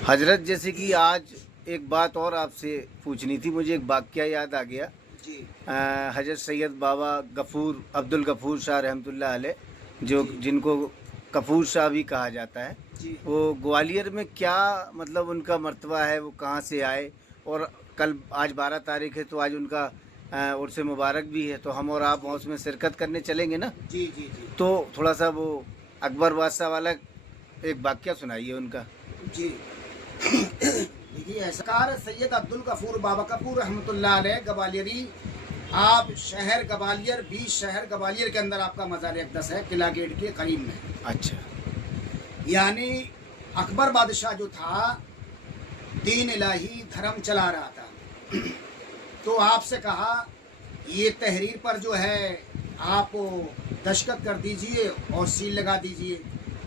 हजरत, जैसे कि आज एक बात और आपसे पूछनी थी, मुझे एक वाक़या याद आ गया। जी हजरत सैयद बाबा गफ़ूर अब्दुल गफ़ूर शाह रहमतुल्लाह अलैह, जो जी जिनको कपूर शाह भी कहा जाता है, जी वो ग्वालियर में क्या मतलब उनका मर्तबा है, वो कहाँ से आए? और कल आज 12 तारीख है, तो आज उनका उर्स मुबारक भी है, तो हम और आप जी उसमें शिरकत करने चलेंगे ना? जी जी जी तो थोड़ा सा वो अकबर बादशाह वाला एक वाक़या सुनाइए उनका। जी देखिए, सरकार सैयद अब्दुल गफूर बाबा कपूर रहमतुल्लाह अलैह ग्वालियरी। आप शहर ग्वालियर, बीच शहर ग्वालियर के अंदर आपका मज़ार अक़दस है, किला गेट के करीब में। अच्छा। यानी अकबर बादशाह जो था, दीन इलाही धर्म चला रहा था। तो आपसे कहा, ये तहरीर पर जो है आप दस्तखत कर दीजिए और सील लगा दीजिए,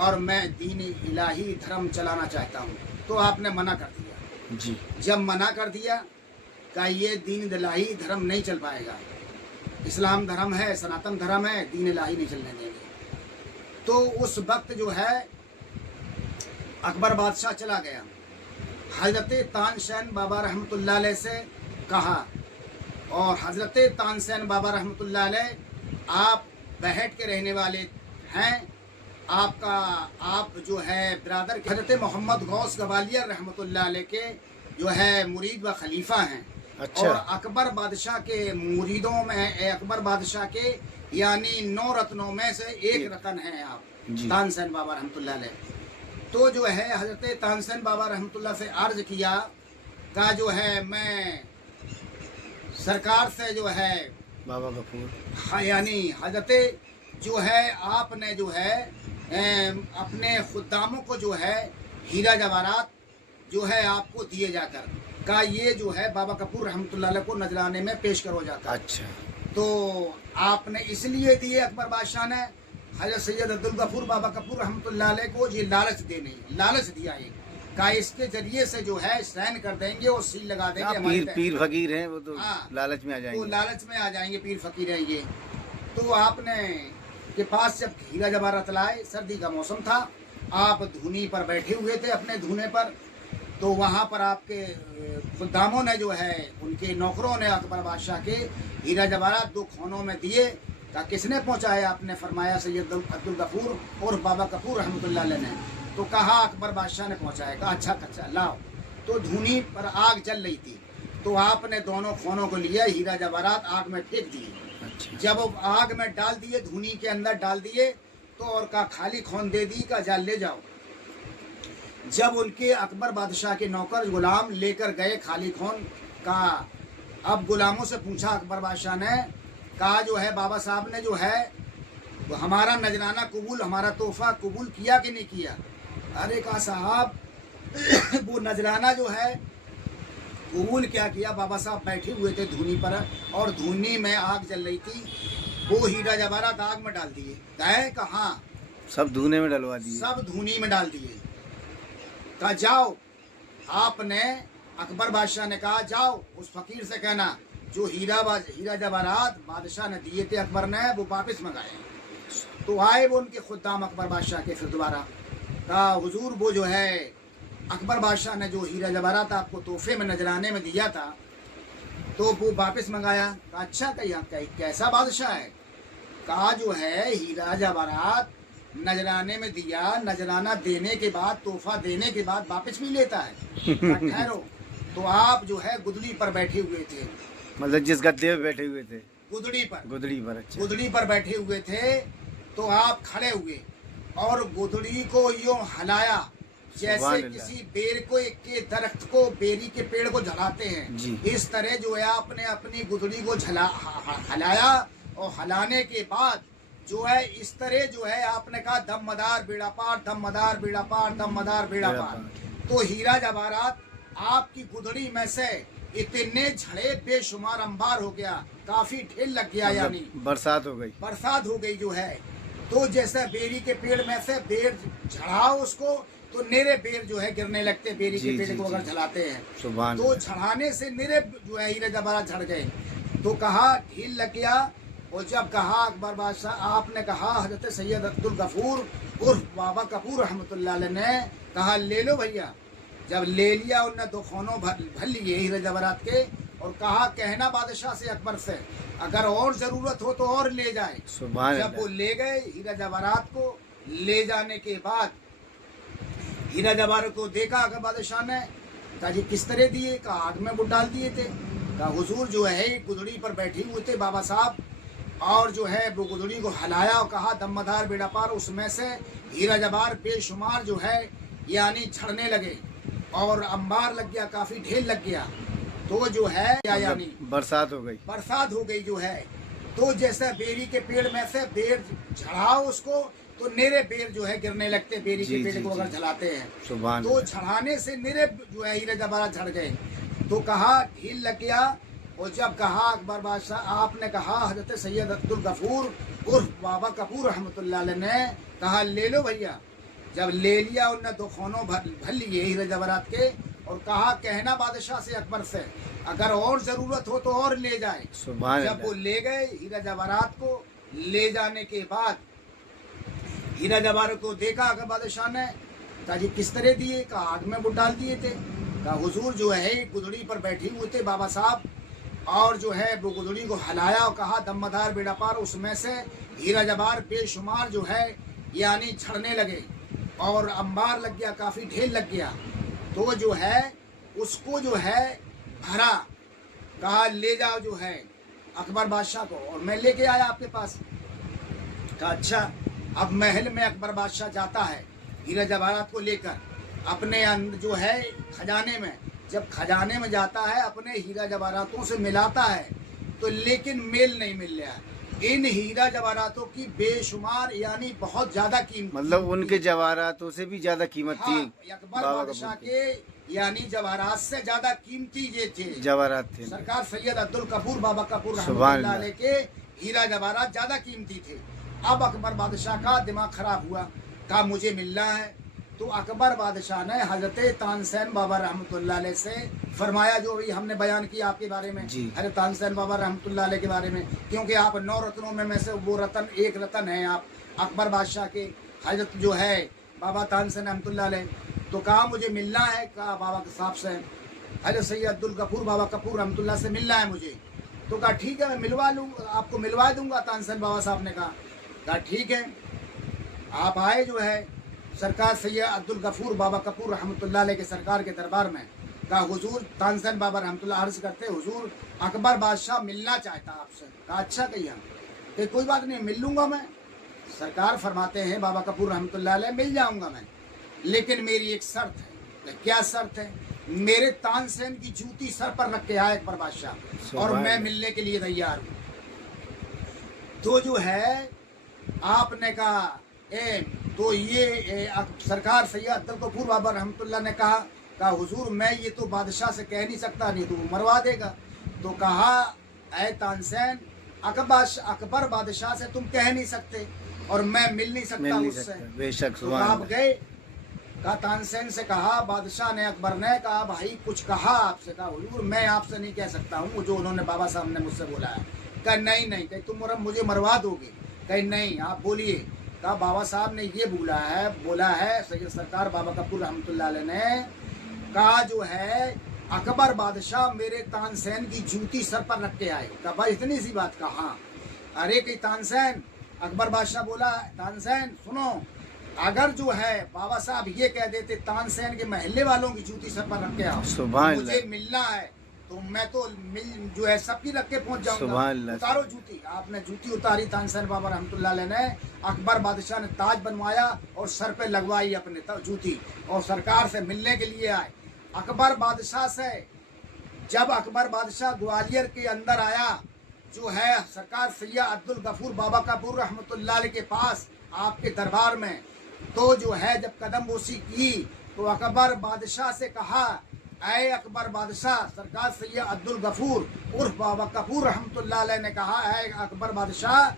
और मैं दीन इलाही धर्म चलाना चाहता हूँ। तो आपने मना कर दिया। जी। जब मना कर दिया, का ये दीन इलाही धर्म नहीं चल पाएगा, इस्लाम धर्म है, सनातन धर्म है, दीन इलाही नहीं चलने देंगे। तो उस वक्त जो है अकबर बादशाह चला गया, हजरत तानसेन बाबा रहमतुल्लाह अलैह से कहा, और हजरत तानसेन बाबा रहमतुल्लाह अलैह आप बैहट के रहने वाले हैं, आपका आप जो है ब्रादर हजरत मोहम्मद गौस ग्वालियर रहमतुल्लाह अलैह के जो है मुरीद व खलीफा हैं। अच्छा। और अकबर बादशाह के मुरीदों में, अकबर बादशाह के यानी 9 रत्नों में से एक रतन हैं आप, जी। तानसेन बाबा रहमतुल्लाह अलैह। तो जो है हजरत तानसेन बाबा रहमतुल्लाह से अर्ज किया, का जो है मैं सरकार से जो है बाबा गफूर। हाँ, यानी हजरत जो है आपने जो है अपने खुदामों को जो है हीरा जवाहरात जो है आपको दिए जाकर, का ये जो है बाबा कपूर रहमतुल्लाह अलैह को नजराने में पेश करो जाता। अच्छा। तो आपने इसलिए दिए, अकबर बादशाह ने हजरत सैयद अब्दुल गफूर बाबा कपूर रहमतुल्लाह अलैह को ये लालच देने, लालच दिया एक, का इसके जरिए से जो है साइन कर देंगे और सील लगा देंगे हमारे पीर फकीर हैं वो, तो हाँ, लालच में आ तो जाएंगे। लालच में आ जाएंगे, पीर फकीर हैं ये। तो आपने के पास जब हीरा जवाहरात लाए, सर्दी का मौसम था, आप धूनी पर बैठे हुए थे अपने धूने पर, तो वहाँ पर आपके खुदामों ने जो है, उनके नौकरों ने अकबर बादशाह के हीरा जवाहरात 2 खानों में दिए। का किसने पहुँचाया? आपने फरमाया सैयद अब्दुल गफूर और बाबा कपूर रहमतुल्लाह अलैह ने। तो कहा अकबर बादशाह ने पहुँचाया। कहा अच्छा अच्छा लाओ। तो धूनी पर आग जल रही थी, तो आपने दोनों खानों को लिया, हीरा जवाहरात आग में फेंक दिए। अच्छा। जब आग में डाल दिए, धूनी के अंदर डाल दिए, तो और का खाली खून दे दी, का जाल ले जाओ। जब उनके अकबर बादशाह के नौकर गुलाम लेकर गए खाली खून का, अब गुलामों से पूछा अकबर बादशाह ने, कहा जो है बाबा साहब ने जो है वो हमारा नजराना कबूल, हमारा तोहफा कबूल किया कि नहीं किया? अरे कहा साहब वो नजराना जो है कबूल क्या किया, बाबा साहब बैठे हुए थे धूनी पर, और धूनी में आग जल रही थी, वो हीरा जवाहरात आग में डाल दिए। गए कहाँ? सब धूने में डलवा दिए। सब धूनी में डाल दिए। कहा जाओ, आपने अकबर बादशाह ने कहा जाओ उस फकीर से कहना जो हीरा जवाहरात बादशाह ने दिए थे अकबर ने, वो वापस मंगाए। तो आए वो उनके खुदाम अकबर बादशाह के, फिर दोबारा कहा हुजूर वो जो है अकबर बादशाह ने जो हीरा जवाहरात आपको तोहफे में नजराने में दिया था, तो वो वापस मंगाया। कहा अच्छा, कैसा बादशाह है? कहा जो है हीरा जवाहरात नजराने में दिया, नजराना देने के बाद, तोहफा देने के बाद वापस भी लेता है। ठहरो, तो आप जो है गुदड़ी पर बैठे हुए थे, मतलब जिस गद्दे पे बैठे हुए थे, गुदड़ी पर, गुदड़ी पर। अच्छा। गुदड़ी पर बैठे हुए थे, तो आप खड़े हुए और गुदड़ी को यूं हिलाया जैसे किसी बेर को के दरख्त को, बेरी के पेड़ को झलाते हैं जी। इस तरह जो है आपने अपनी गुदड़ी को हिलाया, और हिलाने के बाद जो है इस तरह जो है आपने कहा दमदार बेड़ा पार, दमदार बेड़ा पार, दमदार बेड़ा पार। तो हीरा जवाहरात आपकी गुदड़ी में से इतने झड़े बेशुमार अंबार हो गया, काफी ढेर लग गया, यानी बरसात हो गई, बरसात हो गई जो है। तो जैसे बेरी के पेड़ में से बेर झड़ाओ उसको, तो निरे बेर जो है गिरने लगते, बेरी के पेड़ को अगर झड़ाते हैं, तो झड़ाने से निरे जो है हीरे जवाहरात झड़ गए। तो कहा ढील लग गया। और जब कहा अकबर बादशाह, आपने कहा हजरत सैयद अब्दुल गफूर उर्फ बाबा कपूर रहमतुल्लाह अलैह ने कहा ले लो भैया, जब ले लिया उनने दो खानों भर लिए हीरे जवाहरात के, और कहा कहना बादशाह से अकबर से अगर और ज़रूरत हो तो और ले जाए। सुभान जब वो ले गए हीरा जवाहरात को, ले जाने के बाद हीरा जवाहरात को देखा अकबर बादशाह ने, कहा जी किस तरह दिए? कहा आग में वो डाल दिए थे। कहा हुजूर जो है गुदड़ी पर बैठे हुए थे बाबा साहब, और जो है वो गुदड़ी को हलाया और कहा दमदार बेड़ा पार, उसमें से हीरा जवाहर बेशुमार जो है यानी झड़ने लगे और अंबार लग गया, काफ़ी ढेर लग गया। तो जो है यानी बरसात हो गई, बरसात हो गई जो है। तो जैसे बेरी के पेड़ में से बेर झड़ाओ उसको तो निरे बेर जो है गिरने लगते, बेरी के पेड़ को अगर झड़ाते हैं तो झड़ाने से निरे जो है हीरे जवाहरात झड़ गए। तो कहा ढील लग गया। और जब कहा अकबर बादशाह, आपने कहा हजरत सैयद अब्दुल गफूर उर्फ बाबा कपूर रहमतुल्लाह अलैह ने कहा ले लो भैया। जब ले लिया उनने दो खानों भर लिए हीरे जवाहरात के, और कहा कहना बादशाह से अकबर से अगर और ज़रूरत हो तो और ले जाए। जब वो ले गए हीरा जवाहरात को, ले जाने के बाद हीरा जवाहरात को देखा अकबर बादशाह ने, कहा जी किस तरह दिए? कहा आग में वो डाल दिए थे। कहा हुजूर जो है गुदड़ी पर बैठे हुए थे बाबा साहब, और जो है वो गुदड़ी को हलाया और कहा दमदार बेड़ा पार, उसमें से हीरा जवाहर बेशुमार जो है यानी झड़ने लगे और अंबार लग गया, काफ़ी ढेर लग गया। तो जो है उसको जो है भरा, कहा ले जाओ जो है अकबर बादशाह को, और मैं लेके आया आपके पास। कहा अच्छा। अब महल में अकबर बादशाह जाता है हीरा जवाहरात को लेकर अपने अंदर जो है खजाने में। जब खजाने में जाता है अपने हीरा जवाहरातों से मिलाता है, तो लेकिन मेल नहीं मिल रहा। इन हीरा जवाहरातों की बेशुमार यानी बहुत ज्यादा कीमत, मतलब उनके जवाहरातों से भी ज्यादा कीमत थी। अकबर बादशाह के यानी जवाहरात से ज्यादा कीमती ये थे जवाहरात थे। सरकार सैयद अब्दुल कपूर बाबा कपूर रहमतुल्लाह अलैह के हीरा जवाहरात ज्यादा कीमती थे। अब अकबर बादशाह का दिमाग खराब हुआ, कहा मुझे मिलना है। तो अकबर बादशाह ने हजरत तानसेन बाबा रहमतुल्लाह अलैह से फरमाया, जो भी हमने बयान किया आपके बारे में, हजरत तानसेन बाबा रहमतुल्लाह अलैह के बारे में, क्योंकि आप 9 रत्नों में से वो रतन एक रतन है आप अकबर बादशाह के, हजरत जो है बाबा तानसेन रहमतुल्लाह अलैह। तो कहा मुझे मिलना है, कहा बाबा के साहब से हजरत सैयद अब्दुल गफूर बाबा कपूर रहमतुल्लाह से मिलना है मुझे। तो कहा ठीक है मैं मिलवा लूँगा, आपको मिलवा दूंगा। तानसेन बाबा साहब ने कहा ठीक है। आप आए जो है सरकार सैयद अब्दुल गफूर बाबा कपूर रहमतुल्लाह अलैह के सरकार के दरबार में। कहा हुजूर, तानसेन बाबा रहमतुल्लाह अर्ज करते हुजूर अकबर बादशाह मिलना चाहता आपसे। कहा अच्छा कहिए, कि कोई बात नहीं मिल लूँगा मैं। सरकार फरमाते हैं बाबा कपूर रहमतुल्लाह अलैह मिल जाऊँगा मैं, लेकिन मेरी एक शर्त है। क्या शर्त है? मेरे तानसेन की जूती सर पर रख के आए अकबर बादशाह, और मैं मिलने के लिए तैयार हूँ। तो जो है आपने कहा तो ये सरकार सैयद अब्दुल गफूर बाबा रहमतुल्लाह ने कहा हुजूर मैं ये तो बादशाह से कह नहीं सकता, नहीं तो वो मरवा देगा। तो कहा ऐ तानसेन, अकबर बादशाह से तुम कह नहीं सकते और मैं मिल नहीं सकता उससे। बेशक। तो आप गए, कहा तानसेन से कहा, बादशाह ने अकबर ने कहा भाई कुछ कहा आपसे? कहा हुजूर मैं आपसे नहीं कह सकता हूँ जो उन्होंने बाबा साहब ने मुझसे बोला है। कहा नहीं नहीं, कहीं तुम मुझे मरवा दोगे? कहीं नहीं, आप बोलिए। कहा बाबा साहब ने ये बोला है सैयद सरकार बाबा कपूर रहमतुल्लाह अलैह ने कहा जो है अकबर बादशाह मेरे तानसेन की जूती सर पर रख के आए। कहा भाई इतनी सी बात? कहा अरे कि तानसेन, अकबर बादशाह बोला तानसेन सुनो, अगर जो है बाबा साहब ये कह देते तानसेन के महल्ले वालों की जूती सर पर रख के आओ, मुझे मिलना है, तो मैं तो जो है सबकी रख के पहुंच जाऊंगा। उतारो जूती। आपने जूती उतारी तानसेन बाबा रहमतुल्लाह अलैह ने। अकबर बादशाह ने ताज बनवाया और सर पे लगवाई अपने जूती, और सरकार से मिलने के लिए आए। अकबर बादशाह से जब अकबर बादशाह ग्वालियर के अंदर आया जो है सरकार सैयद अब्दुल गफूर बाबा कपूर रहमतुल्लाह अलैह के पास आपके दरबार में, तो जो है जब कदम बोसी की तो अकबर बादशाह से कहा ऐ अकबर बादशाह, सरकार सैयद अब्दुल गफूर उर्फ बाबा कपूर रहमतुल्लाह अलैह ने कहा है अकबर बादशाह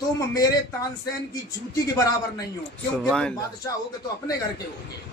तुम मेरे तानसेन की जूती के बराबर नहीं हो, क्योंकि तुम बादशाह होगे तो अपने घर के होगे,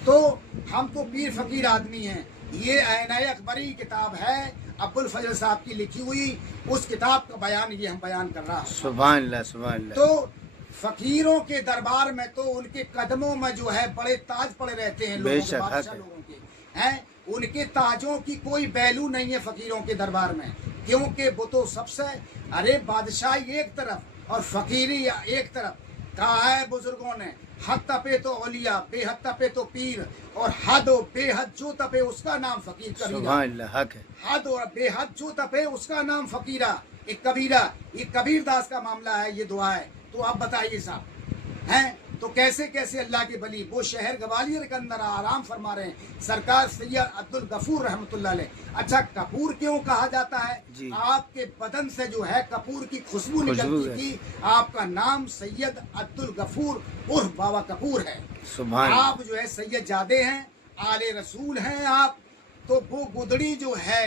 तो हम तो पीर फकीर आदमी हैं। ये ऐनाए अकबरी किताब है अब्दुल फजल साहब की लिखी हुई, उस किताब का बयान ये हम बयान कर रहा हूँ। सुभान अल्लाह, सुभान अल्लाह। तो फकीरों के दरबार में तो उनके कदमों में जो है बड़े ताज पड़े रहते हैं लोगों के, बादशाह लोगों के। हैं, उनके ताजों की कोई वैल्यू नहीं है फकीरों के दरबार में, क्योंकि वो तो सबसे, अरे बादशाही एक तरफ और फकीरी एक तरफ। कहा है बुजुर्गों ने, हद तपे तो औलिया, बेहद तपे तो पीर, और हद और बेहद जो तपे उसका नाम फकीर कबीरा। सुभान अल्लाह, हक है। हद और बेहद जो तपे उसका नाम फकीरा, एक कबीरा। ये कबीर दास का मामला है, ये दुआ है। तो आप बताइए साहब, हैं तो कैसे कैसे अल्लाह के वली वो शहर ग्वालियर के अंदर आराम फरमा रहे हैं। सरकार सैयद अब्दुल गफूर रहमतुल्लाह अलैह। अच्छा, कपूर क्यों कहा जाता है? आपके बदन से जो है कपूर की खुशबू निकलती थी। आपका नाम सैयद अब्दुल गफूर उर्फ बाबा कपूर है। सुभान आप जो है सैयद जादे हैं, आले रसूल हैं आप। तो वो गुदड़ी जो है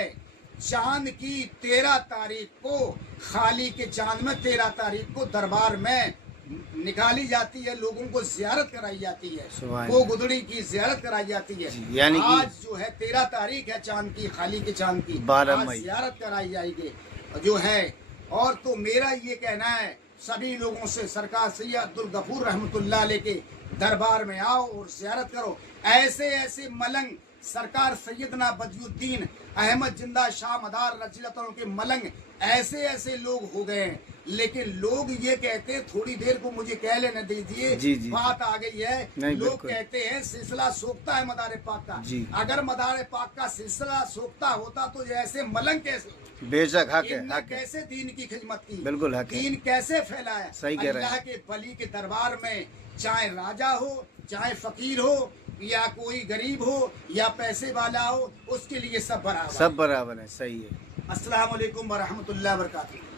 चांद की 13 तारीख को, खाली के चांद में 13 तारीख को दरबार में निकाली जाती है, लोगों को जियारत कराई जाती है। वो गुदड़ी की जियारत कराई जाती है। यानी आज जो है 13 तारीख है चांद की, खाली के चांद की, 12 मई जियारत कराई जाएगी जो है। और तो मेरा ये कहना है सभी लोगों से, सरकार सैयद अब्दुल गफूर रहमतुल्लाह अलैह के दरबार में आओ और जियारत करो। ऐसे ऐसे मलंग सरकार सैयदना बदियुद्दीन अहमद जिंदा शाह मदार रजीलतों के मलंग ऐसे ऐसे लोग हो गए हैं। लेकिन लोग ये कहते हैं, थोड़ी देर को मुझे कह लेने दीजिए, बात आ गई है। लोग कहते हैं सिलसिला सोखता है मदार पाक का। अगर मदार पाक का सिलसिला सोखता होता तो ऐसे मलंग कैसे, बेशक हक है, हक है। कैसे दीन की खिदमत की, बिल्कुल हक है। दीन कैसे फैलाया। सही कह रहे हैं। अल्लाह के वली के दरबार में चाहे राजा हो, चाहे फकीर हो, या कोई गरीब हो, या पैसे वाला हो, उसके लिए सब बराबर, सब बराबर है। सही है। अस्सलाम वालेकुम व रहमतुल्लाहि व बरकातुहू।